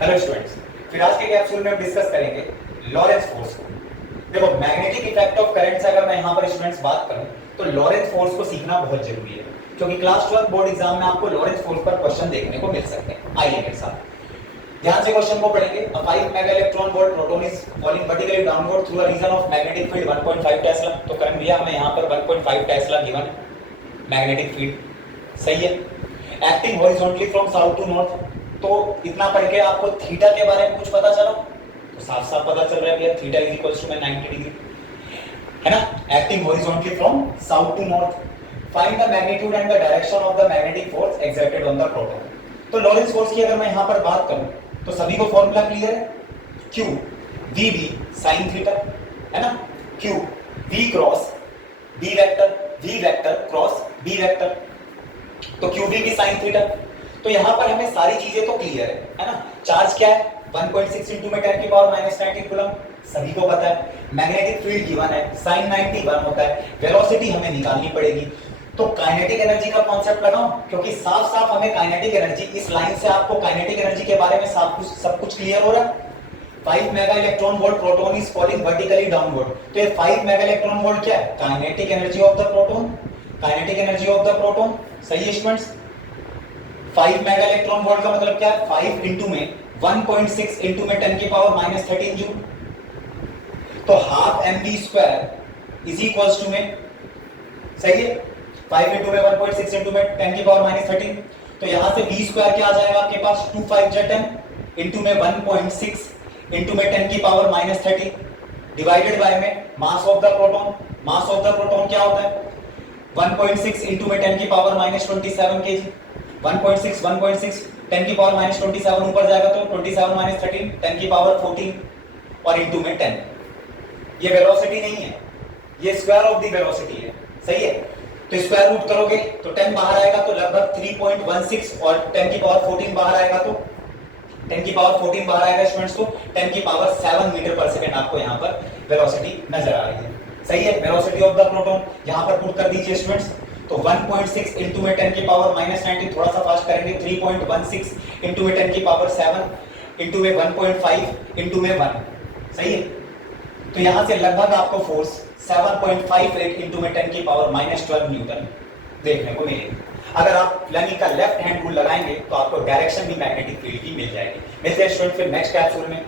Hello students, फिर आज के कैप्सूल में हम डिस्कस करेंगे लॉरेंस फोर्स को। देखो, मैग्नेटिक इफेक्ट ऑफ करंट से अगर मैं यहाँ पर स्टूडेंट्स बात करूँ तो लॉरेंस फोर्स को सीखना बहुत जरूरी है, क्योंकि क्लास 12 बोर्ड एग्जाम में आपको लॉरेंस फोर्स पर क्वेश्चन देखने को मिल सकते हैं। आइए मेरे साथ ध्यान से क्वेश्चन को पढ़ेंगे। A 5 mega electron volt proton is falling vertically downward through a region of magnetic field 1.5 tesla. तो करंट भैया हमें यहाँ पर 1.5 टेस्ला गिवन है, मैग्नेटिक फील्ड सही है। Acting horizontally from south to north, तो इतना पढ़ के आपको थीटा के बारे में कुछ पता चला तो साफ साफ पता चल रहा है भैया theta is equals to 90 degree, है ना। Acting horizontally from south to north, find the magnitude and the direction of the magnetic force exerted on the proton. तो लॉरेंस फोर्स की अगर मैं यहां पर बात करूं तो सभी को फॉर्मूला क्लियर है, Q VB sin थीटा, है ना। Q V cross B vector, V vector cross B vector, तो QV भी sin थीटा। तो यहां पर हमें सारी चीजें तो क्लियर है ना। चार्ज क्या है 1.6 इंटू में 10 की पावर -90 कूलम, सभी को पता है। मैग्नेटिक फील्ड गिवन है, sin 90 1 होता है। वेलोसिटी हमें निकालनी पड़ेगी, तो काइनेटिक एनर्जी का कॉन्सेप्ट लगाऊं, क्योंकि साफ साफ हमें काइनेटिक एनर्जी, इस लाइन से आपको काइनेटिक एनर्जी के बारे में सब कुछ क्लियर हो रहा है। 5 mega electron volt proton is falling vertically downward, तो ये 5 मेगा इलेक्ट्रॉन वोल्ट क्या है, kinetic energy of the proton. Kinetic energy of the proton सही है स्टूडेंट्स। 5 मेगा इलेक्ट्रॉन वोल्ट का मतलब क्या है, 5 इंटू में 1.6 इंटू में 10 की पावर -13 जूल, तो half mv square is equals to में, सही है। 5 इंटू में 1.6 इंटू में 10 की पावर -13, तो यहां से v स्क्वायर क्या आ जाएगा आपके पास 25 10 इंटू में 1.6 इंटू में 10 की पावर -30 डिवाइडेड बाय में mass of the proton. Mass of the proton क्या होता है 1.6 इंटू में 10 की पावर -27 kg। 1.6 10 की पावर -27 ऊपर जाएगा तो 27 -13 10 की पावर 14 और इंटू में 10। ये वेलोसिटी नहीं है, ये स्क्वायर ऑफ द वेलोसिटी है, सही है। तो स्क्वायर रूट करोगे तो 10 बाहर आएगा तो लगभग 3.16 और 10 की पावर 14 बाहर आएगा तो 10 की पावर 14 बाहर आएगा स्टूडेंट्स, तो 10 की पावर 7 मीटर पर सेकंड आपको यहाँ पर वेलोसिटी नजर आ रही है, सही है। वेलोसिटी ऑफ द प्रोटॉन यहाँ पर पुट कर दीजिए स्टूडेंट्स, तो 1.6 इंटू में 10 की पावर -90, थोड़ा सा फास्ट करेंगे 3.16 इंटू में 10 की पावर 7 इंटू में 1.5 इंटू में 1, सही है। तो यहां से लगभग आपको फोर्स 7.58 इंटू में 10 की पावर -12 न्यूटन देखने को मिलेगी। अगर आप फ्लेमिंग का लेफ्ट हैंड रूल लगाएंगे तो आपको डायरेक्शन भी मैग्नेटिक फील्ड की मिल जाएगी। मिलते हैं स्टूडेंट फिर नेक्स्ट कैप्सूल में।